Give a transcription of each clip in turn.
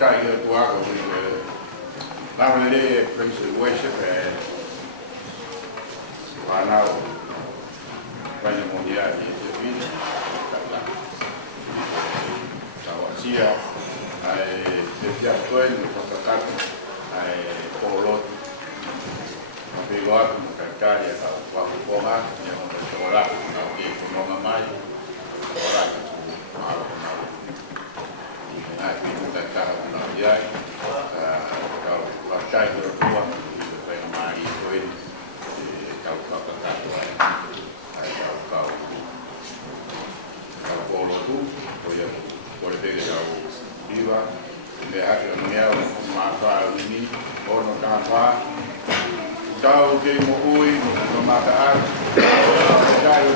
tai ia tuaga with Lavalele praise and worship and Wanao Panyamonia in the village. Tawasia, I did twelve with I followed the Lord Cantaria, Wapoma, Yamola, Mama Mai, I think that Yai, Chai to the one, the Mari, when for the big Diva, the actual Niel, Martha, Mini, or no Tampa, Tau de Moui, no Mata, Chai, the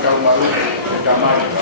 Tamari,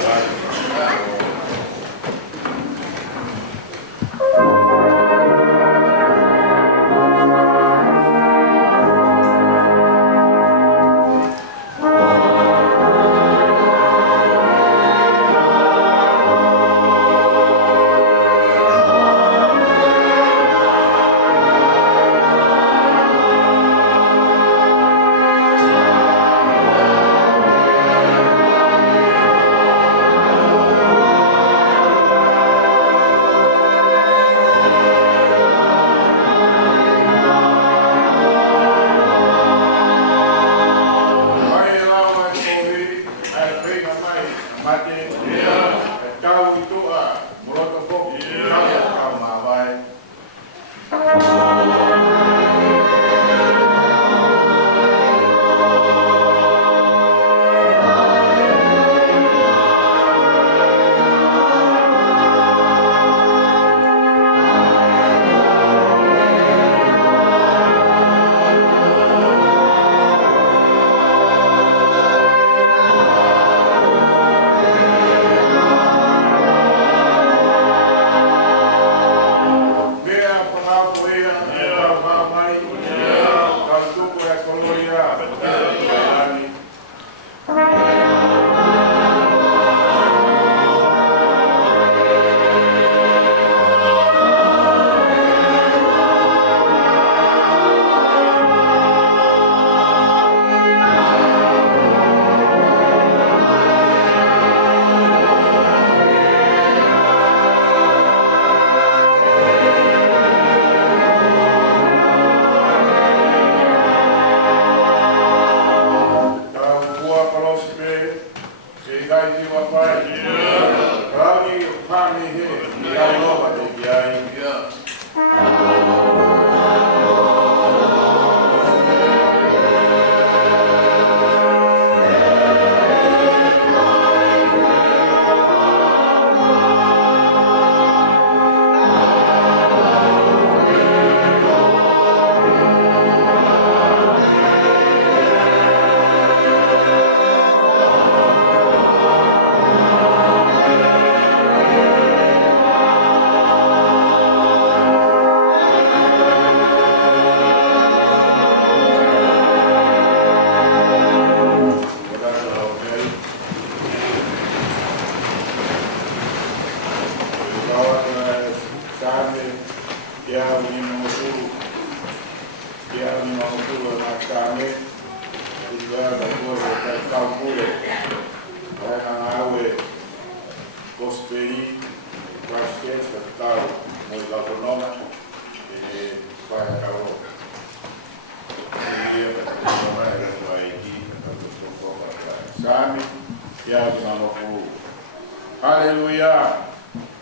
Hallelujah.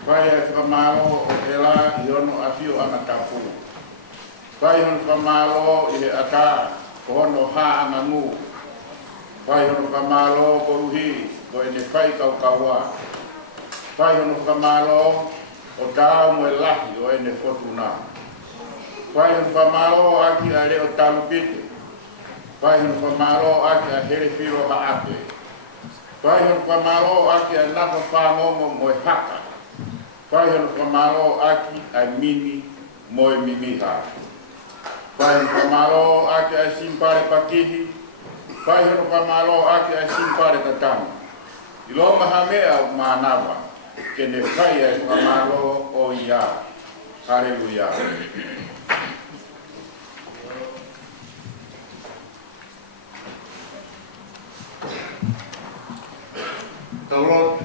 Fire from Malo, Ela, Yono Afio Amatapu. Fire from Malo, Ata, Kono Ha Amamu. Fire from Malo, Koruhi, Boy the Fai Kaukawa. Fire from Malo, Ota Muelahi, or in the Fortuna. Fire from Malo, Aki Ale Otalupit. Fire from Malo, Aki a Herifiro Haate. Fire from Malo, Aki a Napa Famo Moihaka. Fire from Malo, Aki a Mini Moi Mimiha. Fire from Malo, Aki a Simpare Pakihi. Fire from Malo, Aki a Simpare Tatami. Iloma Hamea Manava. Kene Fire from Malo, O Ya. Haleluia. Tolot.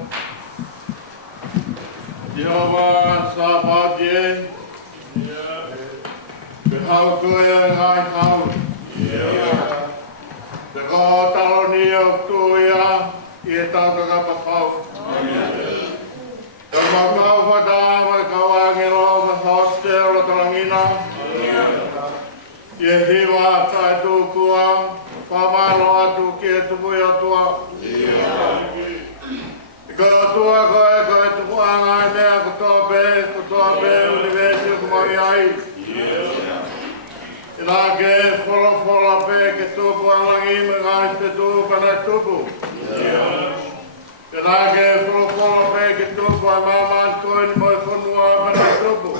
Jehovah Sabaoth. Behau kuya ngai kau. Behau talonio kuya ia tau kakapakau. Kakapakau pada kawangiro hostel talangina. Ia hiwa tai tukua. Pamalo atu kia tupuya tua. Ikaw tua koe tupua ngai mea kutope univesi kumariai. Ina ke fola pe ke tupu alangi mengai te tupu pana tupu. Ina ke fola pe ke tupu a maman koe ni moi whanua pana tupu.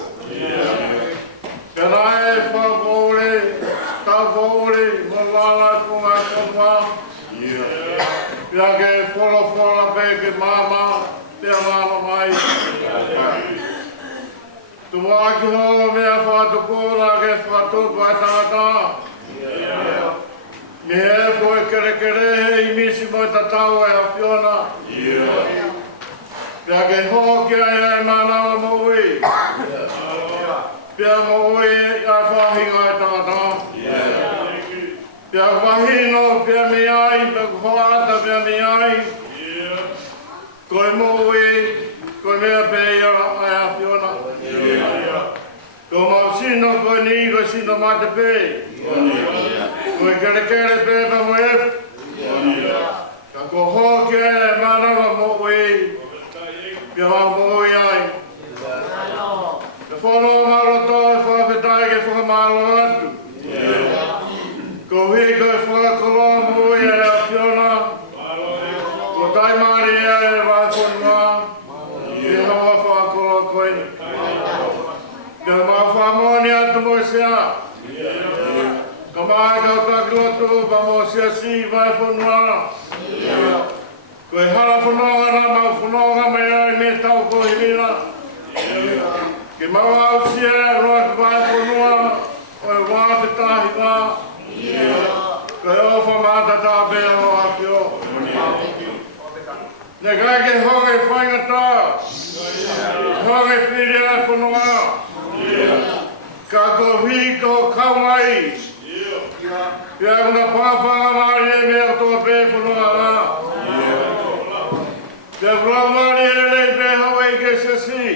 Ina e whakore, tawhore, mwala kunga whanua. Ina ke fola pe ke mama, te amama mai. Tua ki ho mea whatukura ke whatuku a tangata. Me he koe kere he imisi mo tatau e a whiona. Pea ke ho ki ai manawa mo ui. Pea mo ui a whahinga e tangata. Pea wahino pea me ai, pea kuhoata pea me ai. Koe mo ui, koe mea pea ai a whiona. Ko mau sino koe ni koe sino mate pe. Koe kere pe pa mo ef. Ka ko hoke manawa mo ui. Pia mau mo ui ai. Ka whono maroto e whawhetai ke whakamaro atu. Ko hui koe whakakolo mo ui e a whiona. Ko taimari e wai whanua. Pia hawa whakakolo koe. Ka mau whamoni atu mo sea. Ka mai kau takilotu pa mo sea si vai whanua. Koe hara whanonga na mau whanonga mai ai me tau ko hirina. Ke mau au sea roa ki vai whanua. Oe wāte tahi wā. Koe ofa mata tā bea o apio. Ne kai ke honge whaingata. Honge whiri a whanua. Ka ko hui ko kaumai. Pea kuna pāpanga maari e mea toa pē whanua ngā. Pea kura maari e rei pē hawa i ke sesi.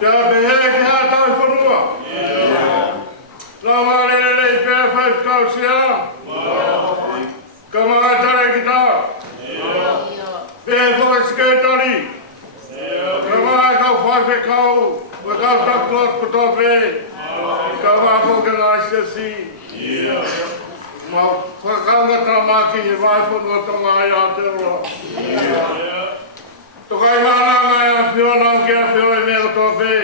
Pea pehe ki hātai whanua. Nā maari e rei pē whaifkau sea. Ka mga tare ki tā. Pē whakasiketari. Ka mga kau whaifekau. Wa kau taklot ko tō pē. Ka wāko ke ngā sesi. Ma whakaunga tramaki he vai whanua tonga ai a te roa. Tokai mana ngai a whiona o ke a whio e mea tō pē.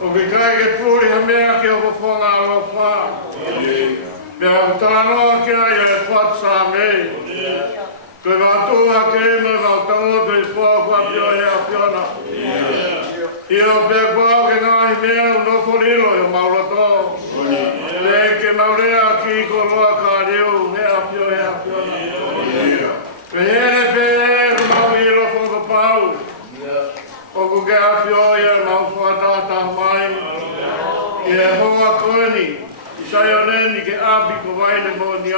O ke kai ke pūri ha mea ke o whonga alo whā. Mea o tānoa ke ai e whatu sā mei. Koe wātua ke me ngau tangoto i whua pio e a whiona. Io pe kwao ke ngahi mea no forilo e maurato. Le ke maurea ki ko roa ka reu he a pio he a pio na. Ke here pe e mau i rofo ka pau. O ku ke a pio e mau whatata mai. I e hoa koeni. I saioneni ke api ko vaine mo ni a.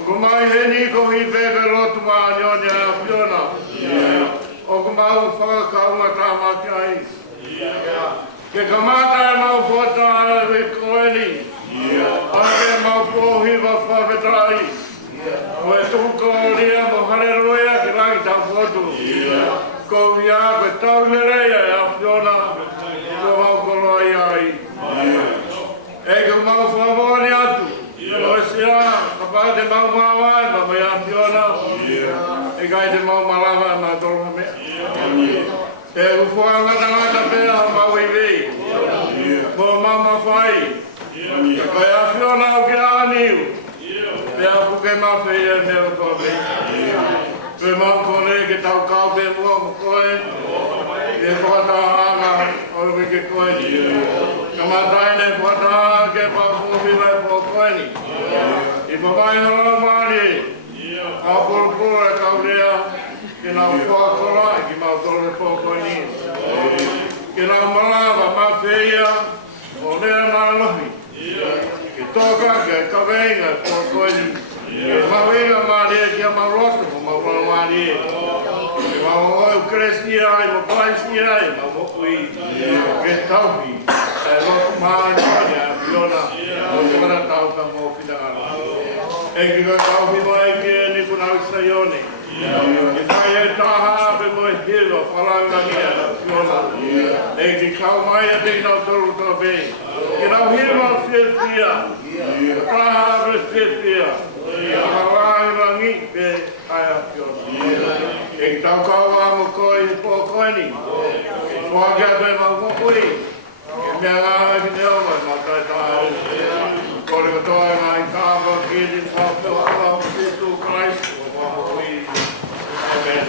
O ku mai he ni ko hi peke lotu maa ni o ni a pio na. O ku mau whakaunga tā maki ai. Ke kamata e mau whata e koeni. Ake mau pōhiwa whawhetai. Mo e tuko ria mo hareroia ki rangi tā whotu. Ko ia koe taunereia e a whiona. Ko mau koroi ai. E ka mau whamoni atu. Mo e sea, ka pāte mau mawai ma mai a whiona. E kai te mau malawa na tolma mea. E ufuanga tangata pēa mau i vei. Mo mama whai. Kai a whiona o ke aniu. Pēa puke mawhi e mea o tō vei. Koe mau kone ke tau kau pe mua mo koe. E ke whakataanga o ke koeni. Ka matai ne whakataanga ke papuhi mai po koeni. I whakai hala maari, a purupura e kaurea, ke nau whakora e ki mau tole po koeni. Ke nau malawa ma whia, o lea nā lohi. Ke toka ke kaweinga po koeni. Ke hawinga maari e ki a maroto ko mawala maari e. Mau kresi ai, mau paisi ai, mau mokui, ke tauhi, e loko maa ni a piona, o kora tau ka mo whitangara. E ki ka tauhi mo e ki e ni kuna usaione. E whai e taha ape mo e hiro, whalangangia a piona. E ki kau mai e te nau toru tō pei. Ki nau hiro a whiawhia, taha ape whiawhia. E whalangangi pe ai a piona. E tau kaua mo koi po koeni. E whakia pe ma mokui. E mea ngā ki te oma ma kai tāu. Kore katoa e mai tāwa ki te whapeo ala o Jesu Christ. O ma mokui. Amen.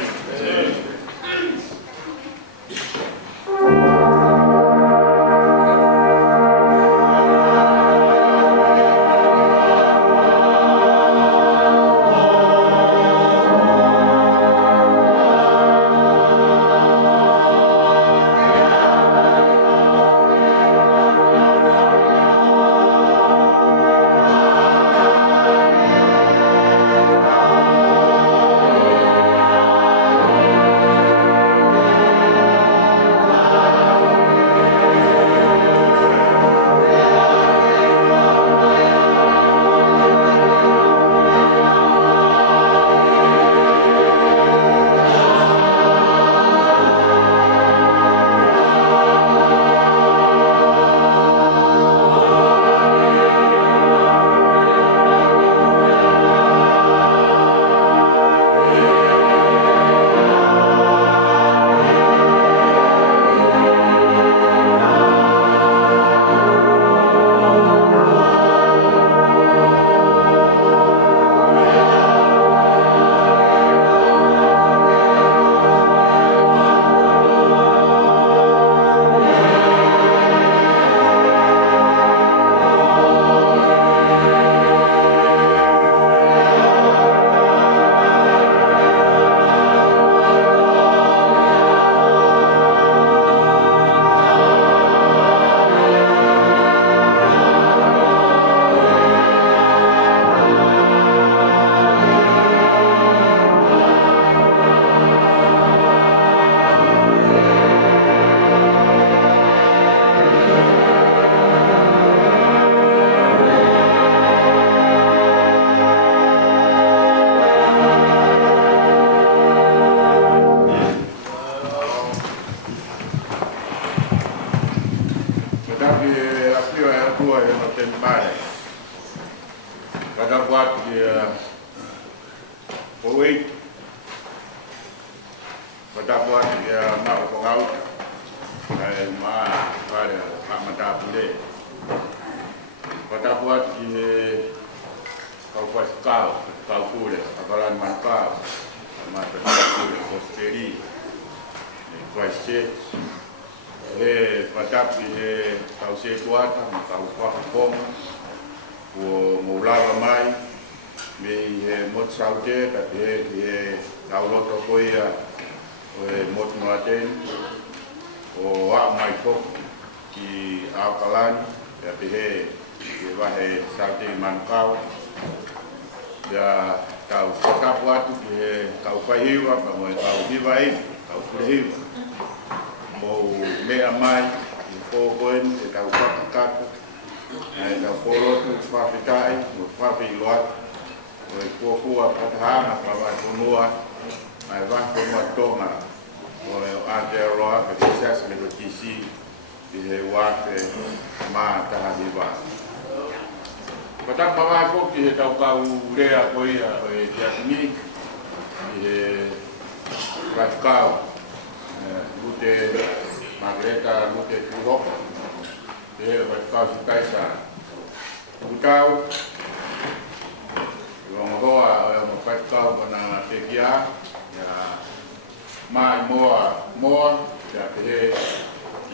ya pehe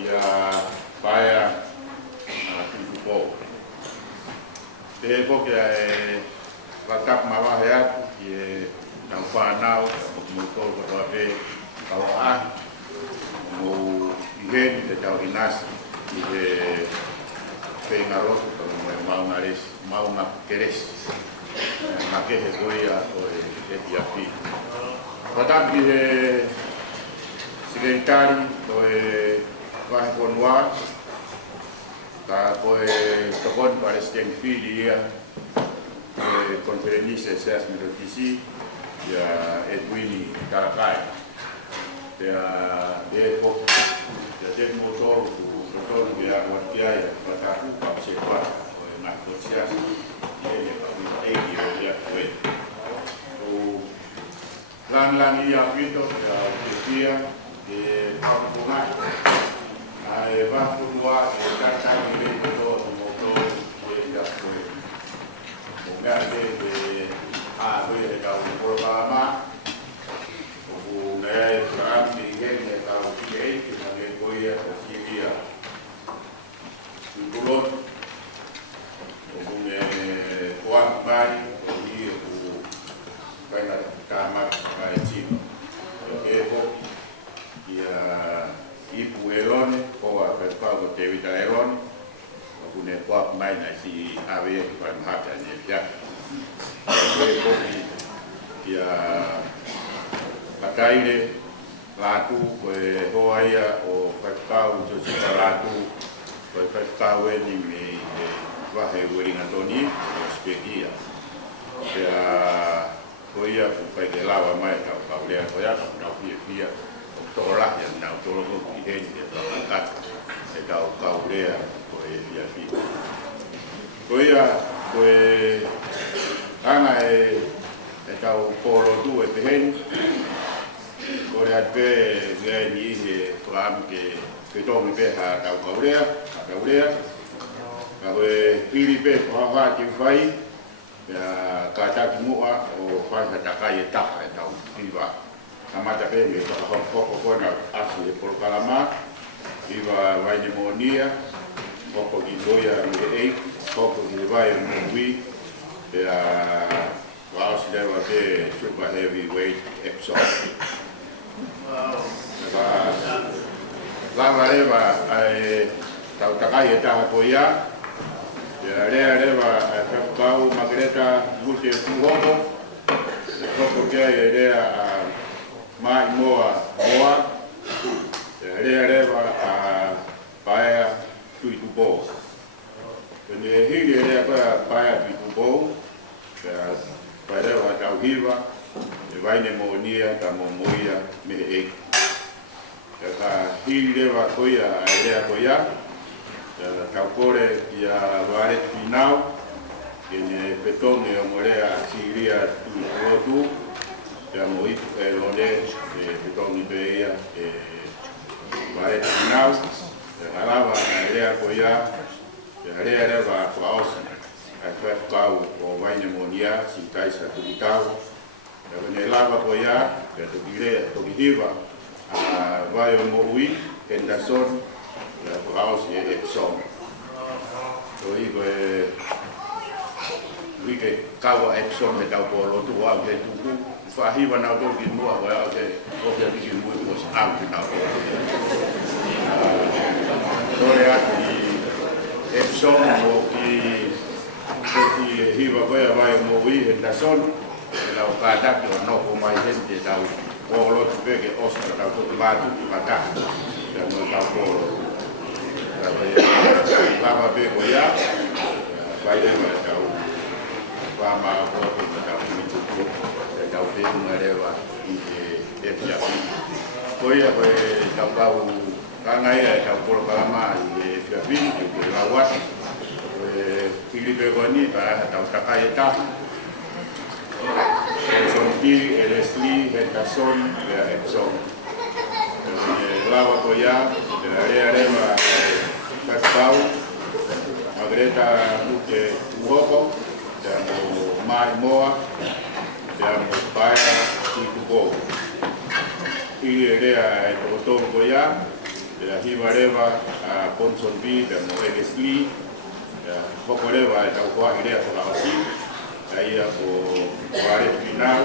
ia paia tukupo. Pehe poke e watap mawahe atu ki e tau whanau, mo tōru katoa pe kau ahi, mo iheni te tau inasi ki he whengarotu kau mo e maunga keresi. Nga kehe koia o e tiapi. Watap ki he Sekretari o e wahe konua, ka ko e tokon para steng fili ia e konferenise ses mirotisi ia Edwini Karakai. Ia e fok ia te motor ia watia wataku kapsekwa o e makosias ia ka ia koe. Lan ia pito ia tetia e papungai ai papunua e katai le to moto e ia koe o ngate de a koe e ka o programa o nei frami ngene ka o tie que na le koe o tie tulon o me koan mai o ia o vai na kama vai tino e ko ia ipu elone ko a pescado te vita elone o kune ko mai na si ave para mata ne ya e ko ia pataire latu ko e hoaia o pescado so si latu ko pescado ni me va he weringa toni o spegia ia koia ku pai ke lawa mai ka lea koia na pia tola ya na tolo ko ki he ka se ka lea ko e pia koia ko e ana e ka polo tu e pehen ko le ate ge ni he fram ke to me pe ha ka lea ka e pili pe ko ha ki fai ya kata kimua o fanya takai etapa etau iba amata pe me to ko na asu e por kalama iba vai pneumonia poco di doia e poco di vai wi ya was leva pe super heavyweight episode la leva ai tau takai etapa ko ya leva a Pau Margareta Gute Tuhobo, porque leva a Mai Moa, leva a Paia Tuitupo. Quando ele leva a Paia Tuitupo, leva a Tauhiva, vai pneumonia, Tamomoia, me ele leva a Coia, a Ilea Coia. Kaupore ia waret final kene petone o morea siria tu ya moi lone petone beia waret final alava area koia area leva paus a fau o vai pneumonia si taisa tu ditau ya lava koia que tu dire tu diva vai o moi Henderson la France e Epsom. Toi que lui que kawa Epsom e tau polo tu wa ke tu fa hiva na do ki mua wa ke o ke ki mu ko sa au na ko. Toi ati Epsom o ki hiva vai mo wi en da son la o ka ta ko no ko mai gente tau polo tu pe ke osa tau to ba tu ta ya no tau polo lava be koia vai de tau vama o tau mitu tau be ngareva e pia koia ko tau tau kangai tau polo kalama e pia vini ke lawas ili be goni pa tau takai ta sonti Leslie Henderson e Epsom lava koia de area Pau Margareta Gute Tuhobo, Mai Moa, Paia Tuitupo. Y idea el doctor Goya, bila hiwa lewa Ponson B dan Wesley poko lewa tau kwa ile ko laosi ai ko wale final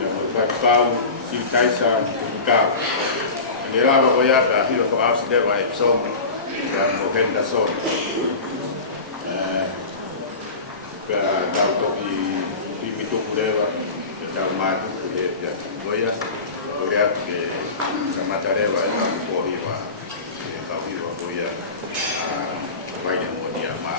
ya mo pau si kaisa ka ni lava ko ya ta hilo ko afsi lewa epsom dan mo Henderson ka tau ko di mitu lewa tau matu ke ya goya goya ke sama tarewa ya ko hiwa kawiwa goya baina mo dia ma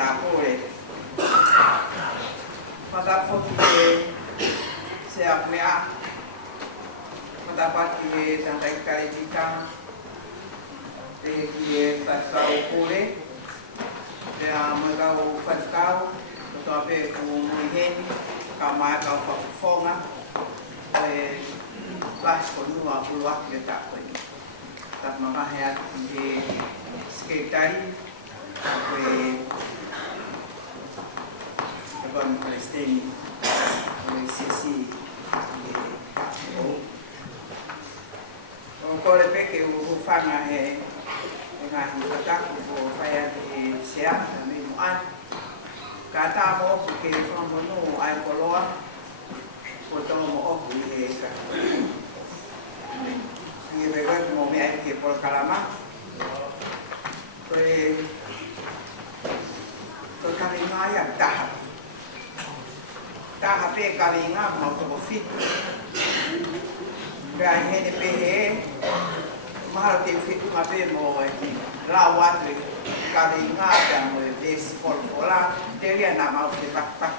matapole. Matapoti e se apmea. Matapati e tantai karetika. Te ki e whakau pole. Te a magau whakau. Koto ape ku muiheni. Ka mai kau whakufonga. E las konua puluak le tāpoi. Tak makahe ati e sekretari. E Abang Palestin. E sisi. Ko le peke u whanga he ngahi whakaku ko whaia te sea na me muan. Ka tā mo oku ke whamonu ai koloa. Ko tō mo oku i he ka. I e wewe mo mea i ke pol kalama. Ko karinga ia taha. Taha pe karinga mo ko fitu. Kaya hene pehe mahal te fitu ngabe mo la watre karinga ya mo des folfola teria na mau te pak.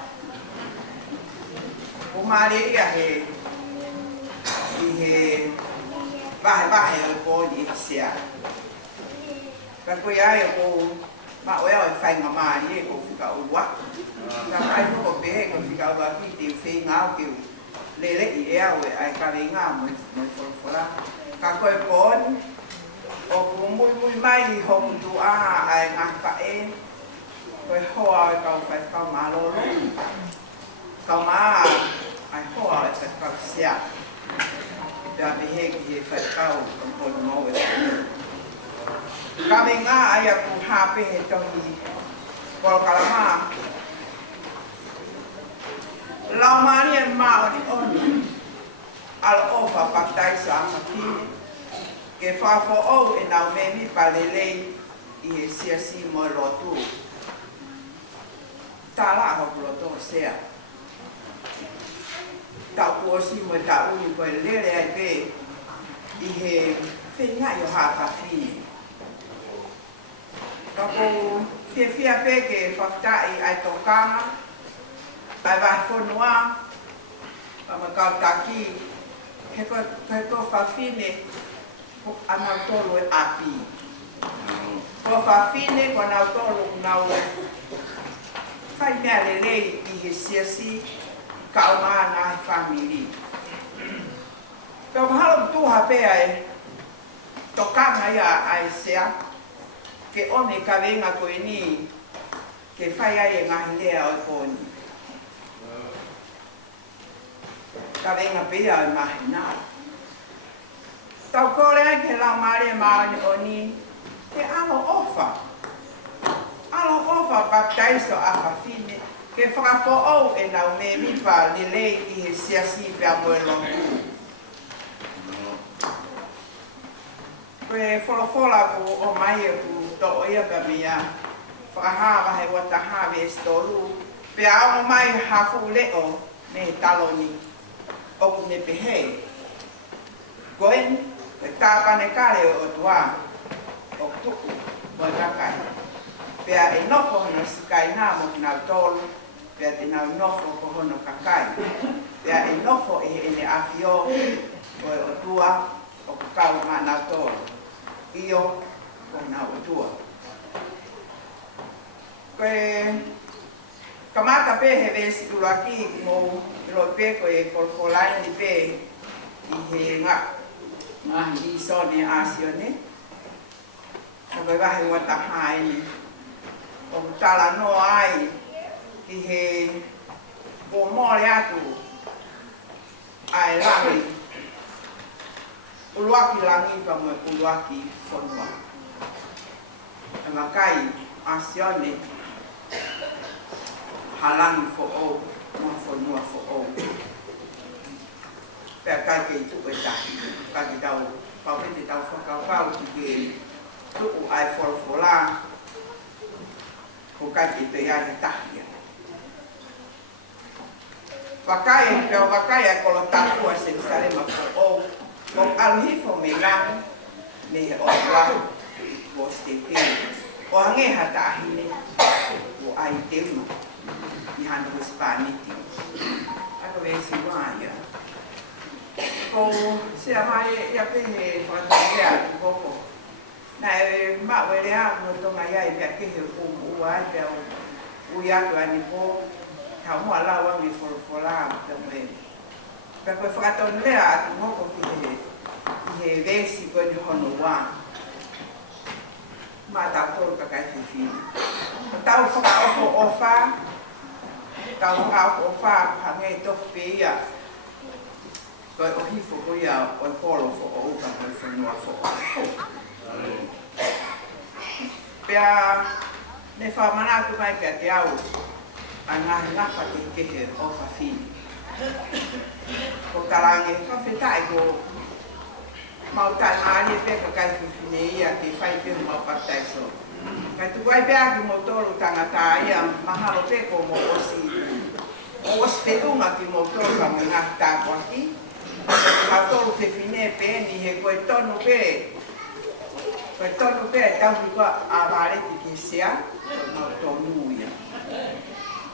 Umare ia he bahe ko ni sia. Ka ko ia ko ma o ia fai ngama ni ko fika uwa. Ka ai ko be ko fika uwa ki te fe ngau ki lele i ea we ai karinga mo folfola. Ka koe pon o mui mai hong tu a ai ngā whae koe hoa e kau whai kau malolo kau maa ai hoa e whai kau sia pia mehe ki he whai kau pon mau e ka me ngā ai a ku hape he tohi kolo kalama lau mani e mao ni oni al ofa paktai sa makini ke whafo au e nau memi palelei i he siasi mo lotu. Tala hoku lotu sea. Tau kuosi mo tau uni koe lere ai pe i he whenga i o hawhawhini. Kako te whia pe ke whaktai ai tokanga, ai whawhonua, pamakau taki, he ko whawhine anau tolo e api. Ko whawhine ko anau tolo nau whai mea lelei i he siasi ka o maa ngā he whamiri. Peo mahalo tuha pea e tokanga ia ai sea ke one ka venga koe ni ke whai ai e ngahi lea o koni. Ka venga pea e mahi nāra. Tau kore ai ke lau maare maani o ni ke alo ofa. Alo ofa baptaiso a whawhine ke whakafo au e nau me mipa lelei i he siasi pia moe longu. Koe wholofola ko o mai e ku to o ia pa mea whakahawa he watahawe e stolu pia au mai hafu leo me taloni o ku ne pehei. Goen ka pane kare o tua o tuku mo takai pea e nofo no sikai na mo na tolu pea te na nofo ko hono kakai pea e nofo e ne afio o tua o kau ma na tolu io ko na o tua koe kamata pe he vesi tulaki mo lo pe ko e folfolai ni pe i he nga mahi sone asione sabe wahi wata hai o tala no ai i he o mole atu ai langi uluaki langi pa mo uluaki fonua makai asione halangi fo o mo fonua fo o pea kai ke tu e tahi, kai ke tau, pau ke te tau whakau ki ke tuku ai folfola, ko kai ke te ai te tahi. Wakai, peo wakai e kolo tatua se Jerusalema fo o, ko aluhifo me lang, me he o lau, ko steke, o hange hata ahine, o ai teu i hana ko spaniti ako ve si waya ko se mai ia pe he fa ia ko na ma we le a no to mai ai pe ke he o ai pe o ia ko ani ko ta mo ala wa mi for la te me pe ko fa to le a mo ko ki he ve si ko ni hono wa ma ta ko ka kai fi tau whaka o wha, tau whaka o wha, hange tofu pe ia. Koe o hifo ko ia, o kolo fo o uka, koe whenua fo o. Pea, ne whamanatu mai pea te au, a ngahi ngawha te kehe o whawhini. Ko tarange, whawhetai ko mautai maari pe ka kai whiwhine ia, ke whai pe mau patai so. Kai tu vai pe aki mo tolu tangata ia mahalo pe ko mo osi petunga ki mo tolu ka mo ngata ko aki ka tolu te fine pe ni he koe tonu pe tau ki ko avare ki kisia mo tonu ia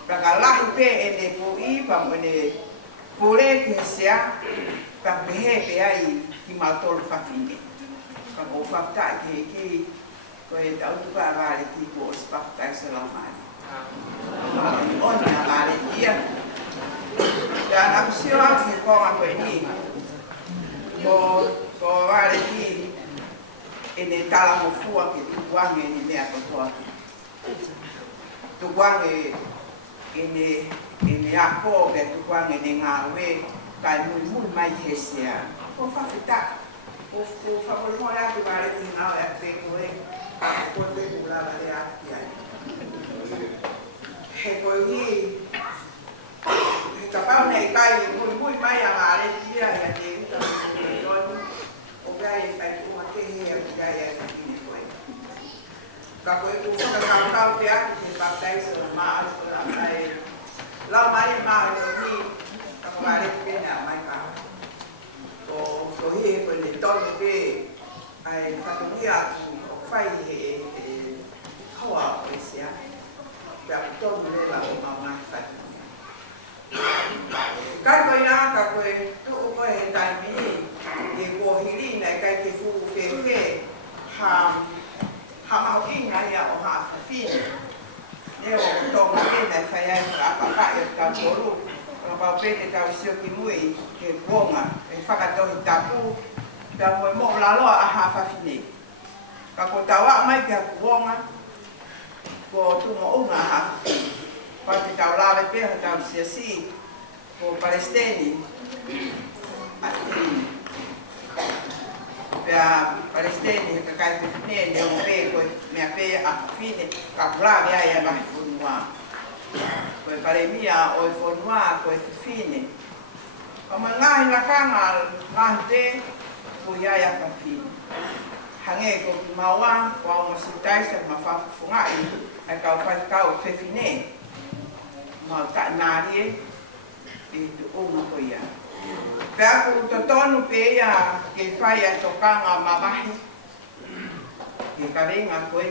ka lahi pe ene po i pa mo ene pure kisia ka pehe pe ai ki ma tolu fafine ka mo fafta ki koe tau tuka avare ki ko spaktai selamani. Ona avare ia. Dan aku siap ni ko apa ini. Ko avare ki ene tala mo fua ki tuange ni mea ko toa. Tuange ene ako ke tuange ni ngawe kai mui mai hesia. Ko fa fita. Ko fa mo la ki vare ki ngawe pe koe. Ko te kula vale aki ai. He koe hi, he kapau nei kai mui mai a vare kia ia te uta me tonu, o gai pai kuma ke he a gai a kine koe. Ka koe ku whakakau pe aki te patai sa maa sa ai. Lau mai maa ni ka vare pena mai ka. Ko hi koe ne tonu pe ai whakamia aku fai he hawa o isia pia tonu le la o mama fai kai koe ia ka koe tu o koe he taimi e ko hiri nei kai ke fu fe ha au inga ia o ha fafine ne o tonga ke nei fai ai ka papa e ka koru o pa pe te tau sio ki mui ke bonga e whakatohi tapu pia moe mo la loa a ha fafine ka ko tawa mai ke kuonga ko tu mo unga ha pa te tau lave pe ha tau si ko palestini ati pea palestini ka kai te ne ne o pe ko me pe a fine ka lave ai ba funua ko paremia o funua ko fine ko mangai la kanga la te ko ya fa fine hange ko mawa ko mo sitai sa mafafunga ai ka fa ka o fefine ma ka nari e to o ko ya pe ko to tonu pe ya ke fa ya to kanga mamahi ke ka venga ko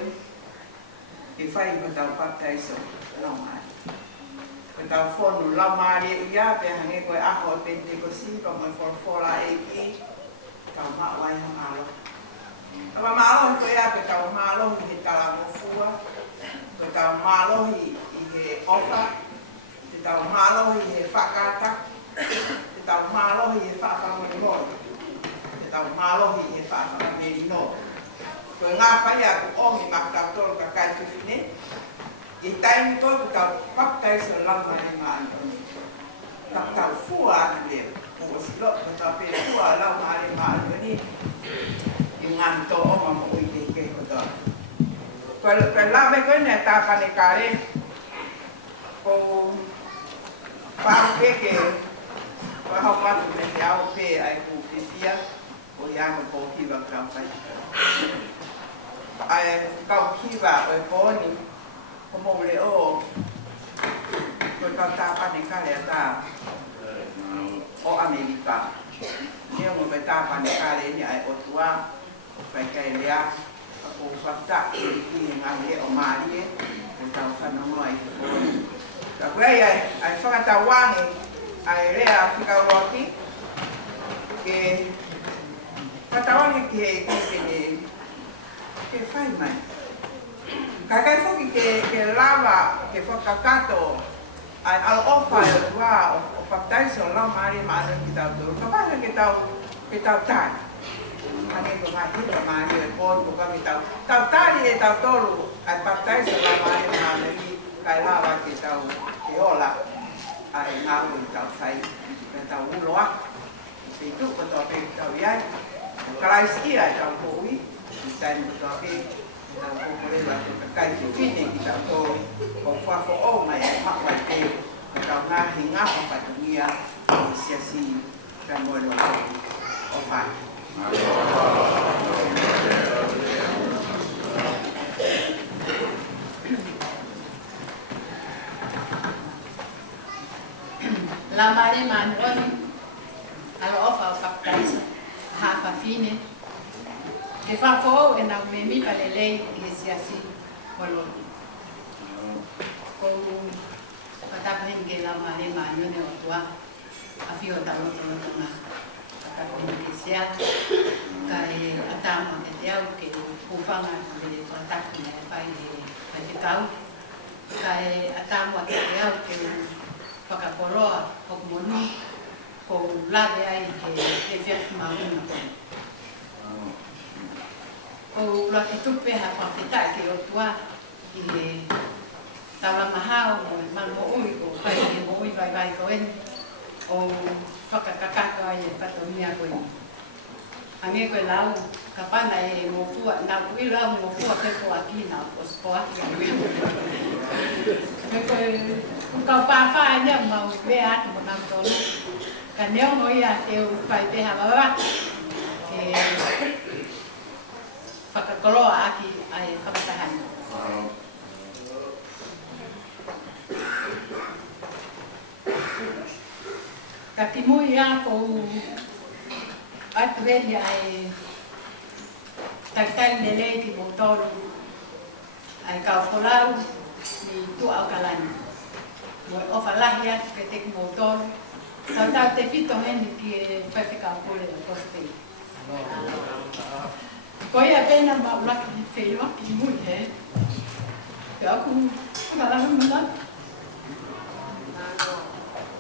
ke fa i ma ta patai so la mai ko ta fono la mai ya pe hange ko a ho pe ko si ko mo for la e ki ka ma wa ya ma Tava malo ko ia ke tau malo hi tala mo fua, ko tau malo hi he ofa, te tau malo hi he whakata, te tau malo hi he whakawangoi, te tau malo hi he whakawangeri no. Ko ngā whai aku ongi makatau tolu ka kai whiwhine, i taimi ko tau pakai so lama ni maani. Tau fua anu leo, ko silo ko tau pe fua lama ni maani. Ngan to o ma mo i ke ko to ko la me ko ne ta pa ne kare ko pa ke ko ha ma me ya o pe ai ku fisia o ya mo ko ki va ka fa ai ka ki va o ko ni ko mo le o ko ta pa ne kare ta o Amerika ni mo be ta pa ne kare ni ai o tua fai kai lea ko fafta ki ngai o mari e tau whanonga i Ka koe ai whakatawangi ai rea whikaroaki ke whakatawangi ke whai mai. Ka kai whoki ke lava ke whakakato ai al ofa e wā o whakataiso lau maari maana ki tau tōru. Ka pāna ke tau tāi. Ane ko mai hita maari e kōru ko kami tau tāri e tau tōru ai whakataiso lau maari maana ki kai lava ke tau ke ola ai ngā ui tau whai ke tau uloa. Se tuk ko tau pe tau iai. Karaisi ai tau kōui. I tai mo tau pe tau kōkorewa te kakai ki whine ki tau tōru. Ko whafo o mai ai makwai te tau ngahi ngāpa patungia i siasi kai moero o whai. La mare manoni alo ofa o kaptaisa ha fa fine e fa fo e na memi palelei e siasi polo ko patapin ke la mare manoni o tua a fio talo tolo na ka ko ke sia ka e atama ke te au ke kupanga de kontakti na pai de te kau ka e atama ke te au ke whakakoroa o monu ko lade ai ke whiatu mauna. Ko laki tupe ha whawhitai ke o tua i le tawa mahao mo e mano ui ko kai ke mo ui vai ko en o whakakakaka ai e whatonia ko en. Ange koe lau ka pana e mo fua, nā kui lau mo fua ke ko aki nā o spoaki a ui. Me koe kau pāwha nia mau me atu mo nām tonu. Ka neo mo ia te u whai te hawawa. Ke whakakoloa aki ai whakatahani. Ka kimui ia kou atu heri ai taitai nelei ki mo tonu. Ai kau kolau ni tu au kalani. Mo ofa lahi atu ke te mo tonu. Tau te whito heni ki e whaiwhikau kore o kostei. Ko ia pēna maulaki ni whenua ki mui he. Te aku whakalanga muna.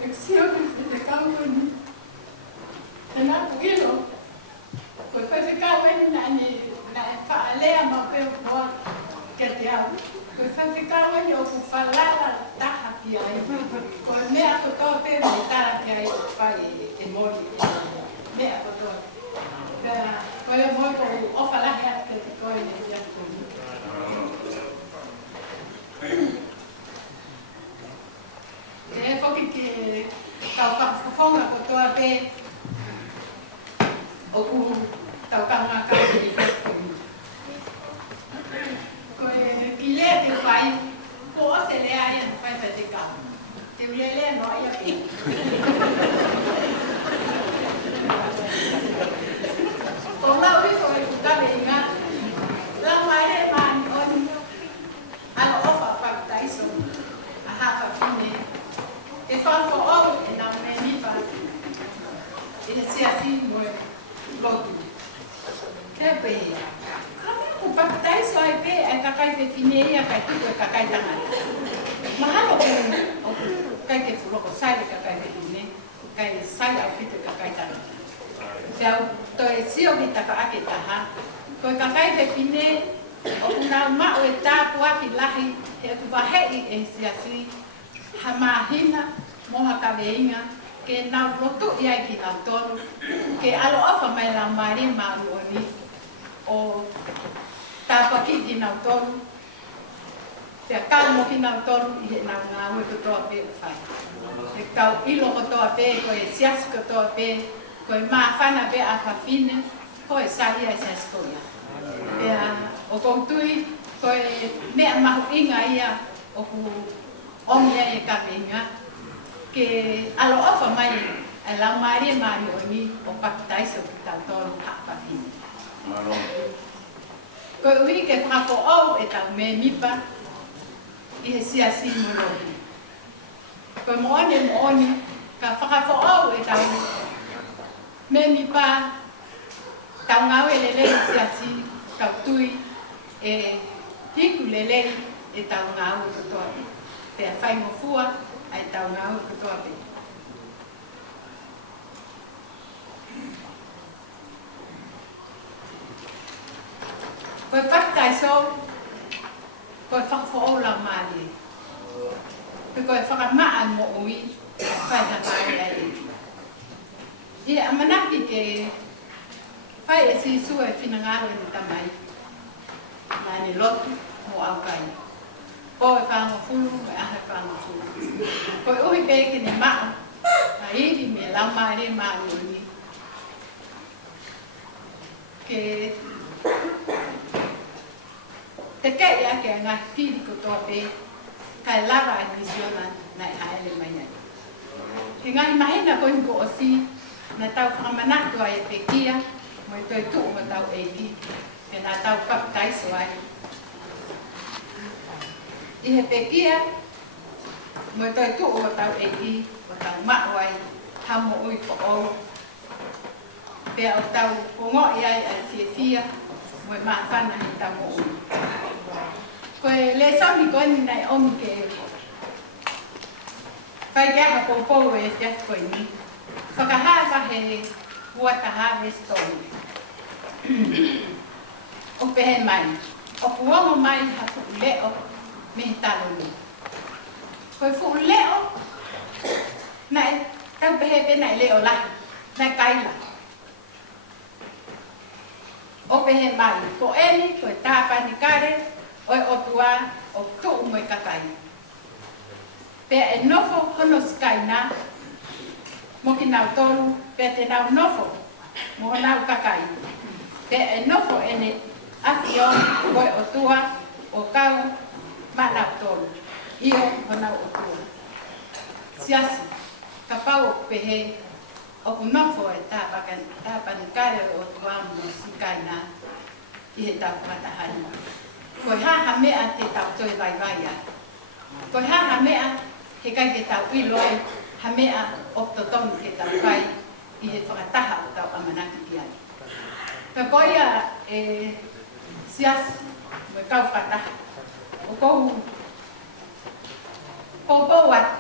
Eksio ki te kau koni. Te nā puilo. Ko whaiwhikau heni na whaalea ma pēo koa ke te au. Ko whaiwhikau heni o ku whalala taha ki ai. Ko mea ko toa pē me tara ki ai o whai e mori. Mea ko toa. Ko e moi ko ofa lahi atu ke te koe ne ia tūni. E whoki ke tau whakawhonga ko toa pē o ku tau kaunga kau te whakawhonga. Ko e ki lea te whai, ko o te lea ia na whai te kau. Te ule lea no ia pē. Ko lau hiso e kutawe inga, lau maere maani oni, alo ofa whakataiso, a hawha whine. E whanko au e nā me nipa, e he siasi mo e lotu. Te pēhia. Ko whakataiso ai pē, e kakai te whine ia, kai tuku e kakai tangata. Mahalo o kai ke fuloko saire kakai te whine, kai saire au pito kakai tangata. Tau toi sio ki taka ake taha. Koe kakai te pine o kuna mao e tāpu aki lahi he atu wahei e siasi ha mahina moha kaweinga ke nau rotu iai ki nau tonu ke alo ofa mai la mari maru oni o tāpaki ki nau tonu te akamo ki nau tonu i he nau ngā ue kutoa pe o whai. Te kau ilo kutoa pe koe siasi kutoa pe koe mawhana pe a whawhine, koe saria e saskoia. O koutui, koe mea mahu inga ia o ku omia e kapinga, ke alo ofa mai e lau maari e maari oni o pakitaiso ki tau tolu ha whawhine. Koe ui ke whako au e tau me mipa, I he sia si moro. Ko moone ka whakafo'au e tau. Me mi pa tau ngau e lele sia si tau tui e hiku lele e tau ngau e kotoa. Pea whai mo fua ai tau ngau e kotoa pe. Koe whakatai so, koe whakafo'au la maali. Koe whakamaa mo ui, whai na maali ai. I amanaki ke whai e si sua e whinangaro ni tamai. Nā ni lotu mo au kai. Ko e whanga fulu, me aha whanga fulu. Ko e uhi peke ni mao, a iri me lau maare maari uni. Ke te kei ake a ngā piri kotoa pe, kai lava a nisiona nai haele mai nai. He ngai mahina koe ko o si, na tau whakamanatua e pekia, mo i toi tuu mo tau e li, e nā tau kapitaiso ai. I he pekia, mo i toi tuu mo tau e li, mo tau mao ai, hamo ui ko ou. Pea o tau kongoi ai ai fia, mo i maa whana he tau mo ui. Koe le sauni koe ni nai omi ke whai keha poupou e just koe ni. Whakahawa he Water Harvest Stone. O pehe mai. O kuongo mai ha fuku leo me he talo ni. Koe fuku leo, nai tau pehe pe nai leo lahi, nai kaila. O pehe mai. Ko eni, koe tāpani kare, oi o tua o tuu mo i katai. Pea e nofo hono skaina, mo ki nau tolu, pea te nau nofo, mo nau kakai. Pea e nofo ene ati o oi o tua, o kau, ma nau tolu. Io o nau o tua. Siasi, ka pau o pehe, o ku nofo e tāpani kare o tua mo skaina, i he tau matahani. Koe haha mea te tau toi vai vai ai. Koe haha mea he kai te tau iloi, ha mea o totonu ke tau kai i he whakataha o tau amanaki ki ai. Ka koia e sias mo kau whakataha. O kou poupou atu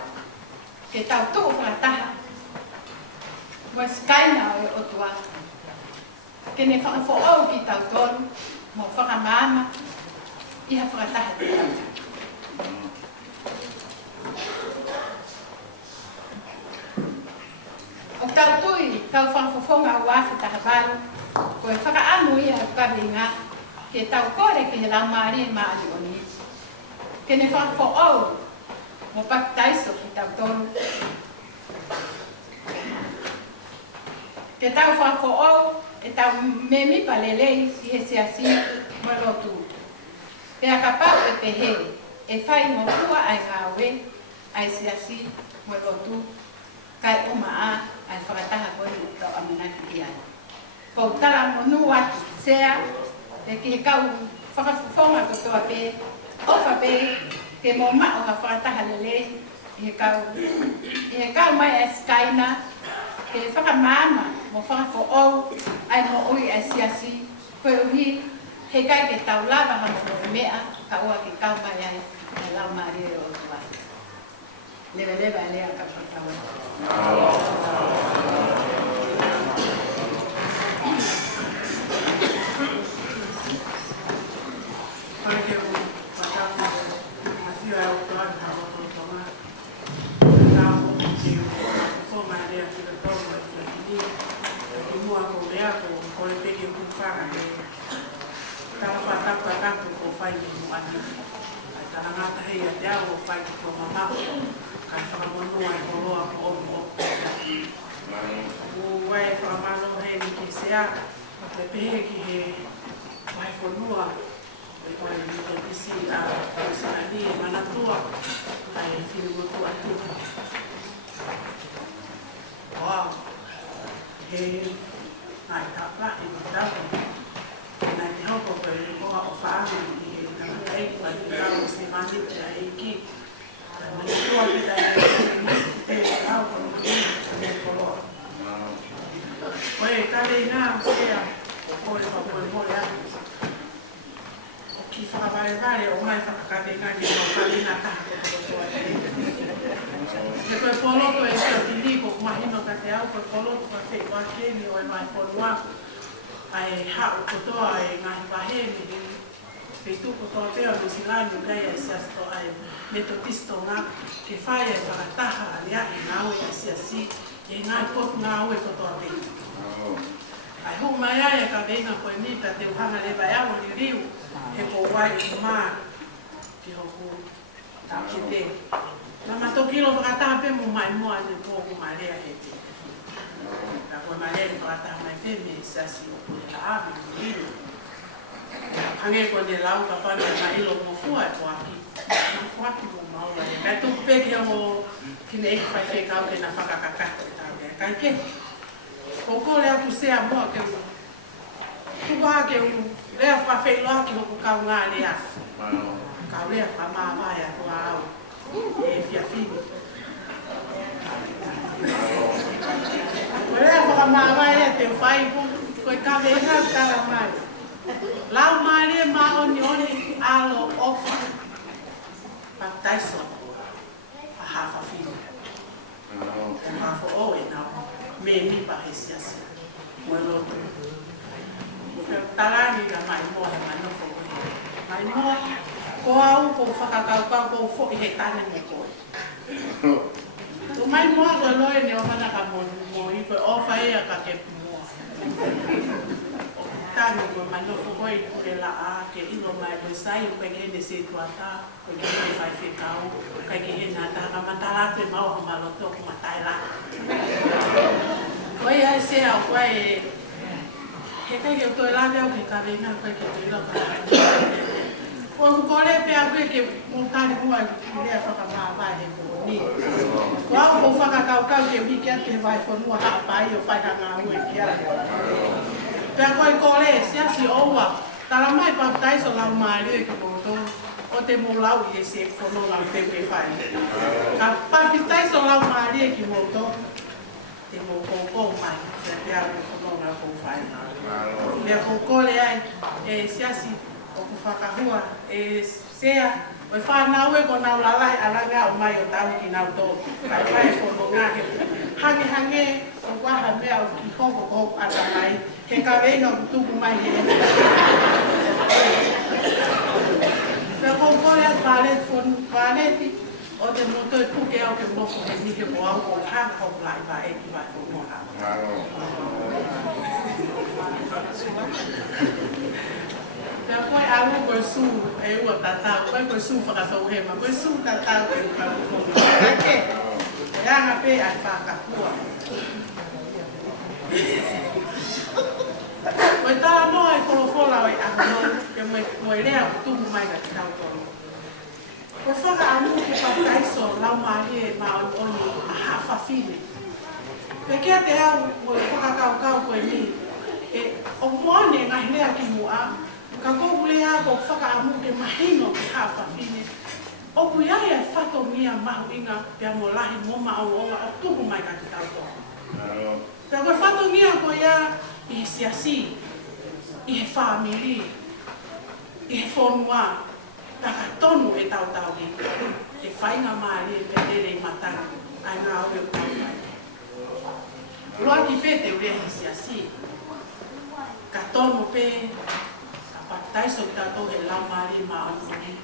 ke tau tuu whakataha. Mo skaina o tua. Ke ne whakafo'au ki tau tolu, mo whakamama, iha whakataha te tau. O tau tui, tau whakafofonga o wafu tahawaru, koe whakaamu ia karinga, ke tau kore ke he lau maari e maari o ni. Ke ne whakafo'au, mo pakitaiso ki tau tolu. Ke tau whakafo'au, e tau memi palelei si he siasi mo lotu. Pea ka pau e pehe, e whai mo tua ai ngawe, ai siasi mo lotu, kai o maa ai whakataha koe o tau amanaki ki ai. Kou tala mo nu atu sea, e ki he kau whakafufonga ko toa pe, ofa pe, ke mo maa o ka whakataha lele, i he kau mai e skaina, ke whakamama mo whakafo'ou, ai mo ui ai siasi, koe uhi, he kai ke tau lava ha mo mea, ka ua ke kau mai ai, e lau maari e o tua. Lewa lewa e lea ka whakawa. Pai ke o whakawa, masio e o tua ha o tonga. Ka o ke o whonga rea ki ka tonga i whakini. Ki mua ko rea ko kore peke kuwhanga e tala whatapa kanto ko whai ni mua ni. Ai tala ngata hei a te ao o whai ki ko mamao. Kai whakamonua e koroa ko oru o. O wai whakamano hei ni ke sea. Le pehe ki he wai whanua. E wai ni te pisi a Sinani e manatua. Ai e whini motua tuka. Wow. He nai tāplahi ma tāpu. Nai te hoko koe koha o whaanu i he namakai wai te rau se mani te a e ki. inga sea o mo ya ki whakaware o mai whakakatenga ni o kalina taha e koe poloto e kia pili ko kumahino ka te au koe poloto ka te wakeni o e mai polua ai hao kotoa e ngahi waheni Fetu kotoa peo ni silani ukai e siasto ai metodisto nga ke whae e whakataha alia e ngau e siasi e ngai potu ngau e kotoa peo. Ai hu mai ai e ka veina koe nita te uhanga lewa e awa ni riu he ko wai i maa ki hoku ki te. Nga matokilo whakataha pe mo mai moa ni pōku mai rea he te. Ka koe mai rea ni whakataha mai pe me siasi o kule ka awi ni riu. Hange ko ne lau ka pana na ilo mo fua e waki. Na waki mo maua e. Kai tuku peki o kine eki whai whekau ke na whakakakata e tau e. Kai ke. Ko ko lea tu sea moa ke u. Tuwa ke u. Lea whawhei loa ki hoku kau ngā lea. Kau lea whamawai a tua au. E fia fini. Ko lea whamawai e te whai pu. Koe kawe e ngau kara mai. Lau maare ma oni alo ofa baptaiso a hafa fino. Hafa oe nao me mi pa hesiasi. Bueno, porque talani la mai moa mai no fo. Mai moa ko au ko whakakau ko fo he tane me koe. Tu mai moa ko loe ne o mana ka mo i ko ofa e ka ke moa. Tano ko manofo ko i kure la a ke ilo mai ko sai ko ke ne se tuata ko ke ne fai fekau ka ke na ta ka matala te mau ma lo to ko matai la ko ia se a ko e he ke to la veo ke ka venga ko ke to la ko ko le pe a ke mo tani ko a le fa ka ma va de ko ni ko fa ka ke vi ke te vai fo no ha pa yo fa ka nga u e ke Pea koe kore, sia si oua. Tala mai baptaiso lau maari e ke moto. O te mo lau i e se kono lau pepe whai. Ka baptaiso lau maari e ke moto. Te mo koko mai. Pea pea me kono lau kou whai. Pea kore ai, e sia si o ku whakahua. E sea, o whanau e ko nau lalai alanga o mai o tau ki nau tō. Kai whai kono ngā he. Hange, o waha mea o ki koko atamai. Ke ka veina o tuku mai he. Pea kore a whaleti o te moto e puke au ke moko he ni ke po au o hanga hoku lai wa e ki vai whono ha. Pea koe alu koe su e ua tatau, koe su whakatau hema, koe su tatau e ua whono. Kake, e anga pe ai whakakua. Koe tala moa e kolofola o e ahono, ke moe lea o tumu mai ka te tau tono. Koe whaka amu ke baptaiso lau maari e ma oni a hafa fine. Pe kia te au moe whakakau koe ni, e o moane ngahi lea ki mua, ka kou lea ko whaka amu ke mahino ke hafa fine. O kuiai e whato mia mahu inga pia mo lahi moma o onga o tumu mai ka te tau tono. Pea koe whato mia ko ia i he siasi, i he whamiri, i he whonua, taka tonu e tau ki. E whainga maari e pelere i matanga, ai ngā ore o tau mai. Roa ki pete ure he siasi, ka tonu pe, ka baptaiso ki tātou he lau maari ma anuri.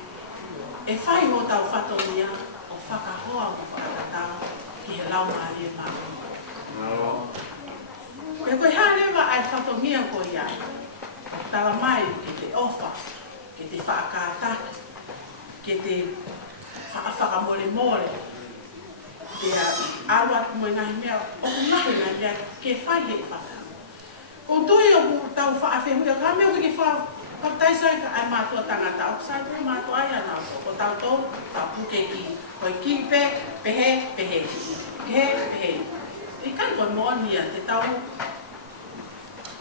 E whai ho tau whato mia, o whakahoa o whakatau ki he lau maari ma anuri. E koe harewa ai whatongia ko ia, tala mai ke te ofa, ke te whaakātaki, ke te whakamore, te awa moe ngahi mea, o kunahi ngahi mea, ke whai he whaka. O tui o tau whaafehuia, ka mea ke whakataiso ai ka ai mātua tangata, o kusai tui mātua ai ana, o tau tō, tau puke ki, koe ki pehe, pehe. I kai koe moania te tau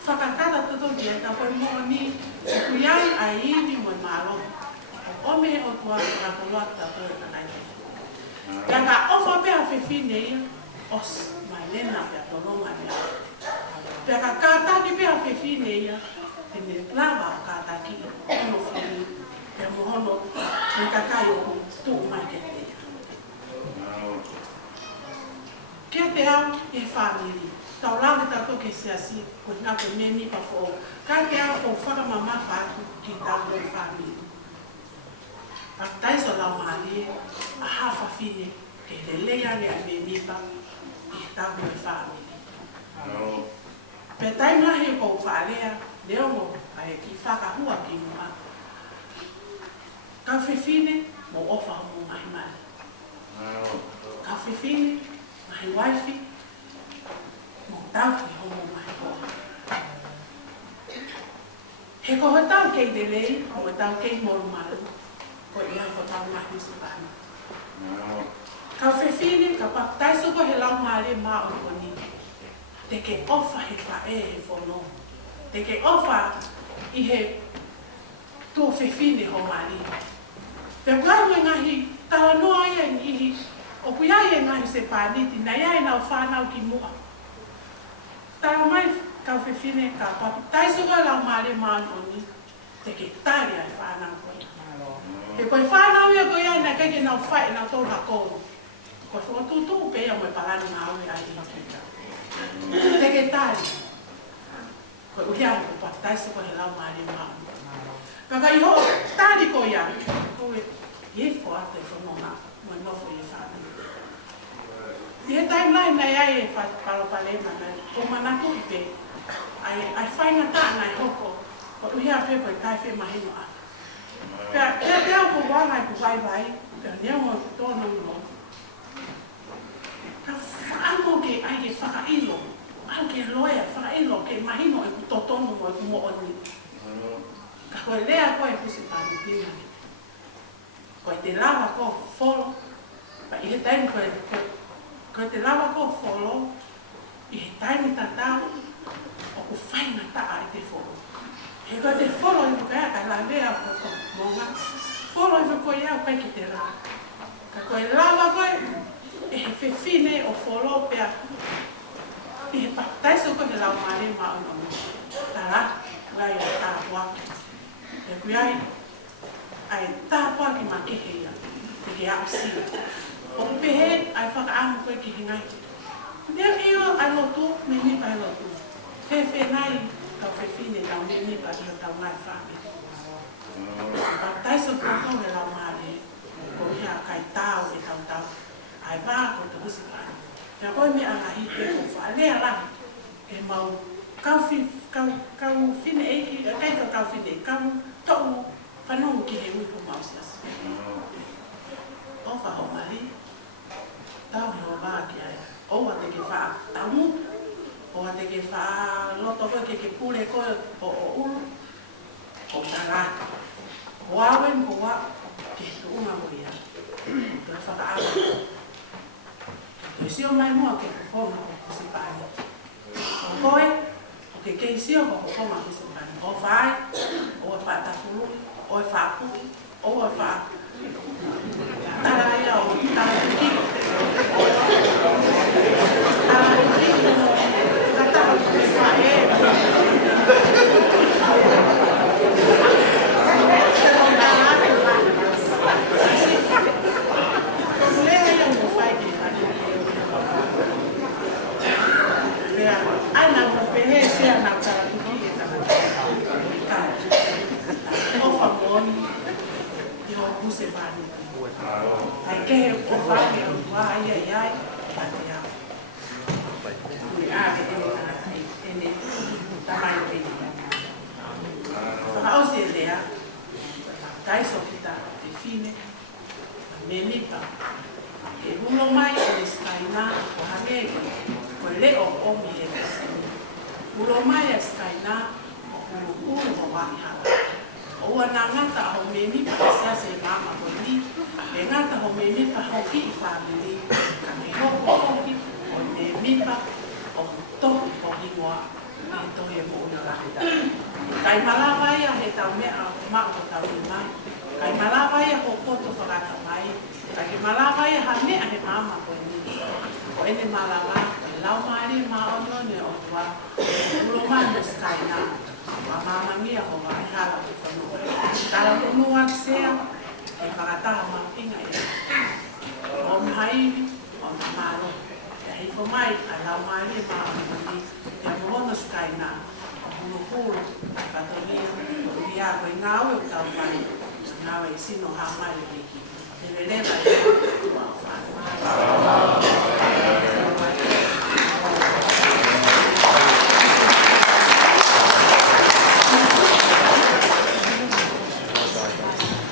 whakakata toto kia, ka koe moani kuiai ai iwi moe mālo. O me o tua kakoloata tō e kanai. Kia ka ofa pēha whewhine ia, os mai lena pēha tolonga mea. Pea ka kātaki pea whiwhine ia, te me lawa kātaki ono whiwhine, pea mohono ni kakai o tū mai ke te ia. Kia te au e whamiri, tau lawe tato ke siasi, ko ngā koe me nipa fo, ka te au o whakamama whātu ki tau e whamiri. Ka taiso lau maari, a hawha whine, ke te lea lea me nipa, ki tau e whamiri. Pe tai mahi o whaalea, leo mo, ai ki whakahua ki mua. Ka whiwhine, mo ofa mo mahi mai. Ka whiwhine, mahi waifi, mo tau ki homo mahi koa. He koho tau kei te lei, mo tau kei moru maru, ko ia ko tau mahi se pani. Ka whiwhine, ka pataiso ko he lau maare maa o koni. Te ke ofa he whae he whono. Te ke ofa i he tō whiwhine ho mari. Pe kuaru e ngahi tawa noa ia ni ihi, o kuia e ngahi se pāniti, na ia e nau whānau ki mua. Tawa mai ka whiwhine ka papu. Taisoga lau maare mānoni, te ke tāri ai whānau koe. He koe whānau ia koe ai na keke nau whae nau tō hakoru. Koe whakatūtū pe ia moe parani ngā aue ai i hapika. Te ke tāri. Koe uhiamu ko pati taiso ko he lau maare māu. Kaka iho tāri ko ia. Koe ie fo ate whanonga. Moe nofo i whānau. Ie taim lai nei ai e whapalopale mana. Ko manako i pe. Ai whainga tāna i hoko. Koe uhia pe koe tai whi mahino a. Pea te au ko wāngai ko vai vai. Pea nea mo tōna uno. Ka whaango ke ai ke whakailo, au ke loea whakailo ke mahino e ku totono mo e ku mooni. Ka koe lea koe kusi tāni pīmani. Koe te lawa ko wholo, pa i he taimi koe te lawa ko wholo, i he taimi tatau, o ku whainga taa i te wholo. He koe te wholo i koe a ka la lea ko monga, wholo i koe au kai ki te rā. Ka koe lawa koe, e he whiwhine o wholo pea. I he taiso ko he lau maare maa una mo. Tara, gai a tā waki. E kui ai tā waki ma kehe ia. Te ke au sila. O ku pehe, ai whakaamu koe ki hingai. Nea eo ai lotu, me nipa ai lotu. Whewhe nai, tau whiwhine, tau me nipa i o tau ngai whame. Taiso ko he lau maare. Ko hea kai tāu e tau. Ai bā ko te usi kāna. Pea koe me anga hi te ko whaalea lahi. E mau kau whine eiki, kei kau whine, kau tau whanongu ki he ui ko mausias. O whaho mahi, tau he o wā ki ai. Oua te ke wha tamu, oua te ke wha loto koe ke pule koe o ulu, o taraki. O awen ko wā, ke tuunga mo ia. Te whakaamu. Ke sio mai mua ke kufonga o kusipani. O koe, o ke kei sio ko kufonga o kusipani. O whai, o e whātakului, o e whāpui, o e whā. Taraia o taraiki. Taraiki, katara o e whae. Ana mo pehe se ana tara tuki e tana ka o famoni i ho kuse bani ai ke o fami o wa ai pati ya ni a ke ni tamai pe fa o se lea dai so kita e fine me nipa e uno mai e staina o hanege ko leo o mi e ulo mai e skaina o ulo wahi hawa. O wana ngata ho me mipa sia se mama ko ni. E ngata ho me mipa ho ki i whamili. Ka me hoko hoki o me mipa o tohi ho hiwa e tohi e mo una rahida. Kai malawa ia he tau mea o maa o tau i mai. Kai malawa ia ho koto whakata mai. Kai malawa ia ha mea he mama ko ni. O ene malawa lau maari maono ne o tua ulo mano skaina wa mama mia ho wa hala o tono tala kumu wa sea e whakataha ma pinga e o mhaini o maro e hei fo mai a lau maari maono ni te mohono skaina o hulu hulu a katonia o ria koe ngawe o tau mai ngawe sino ha mai e ki te leleva e wa o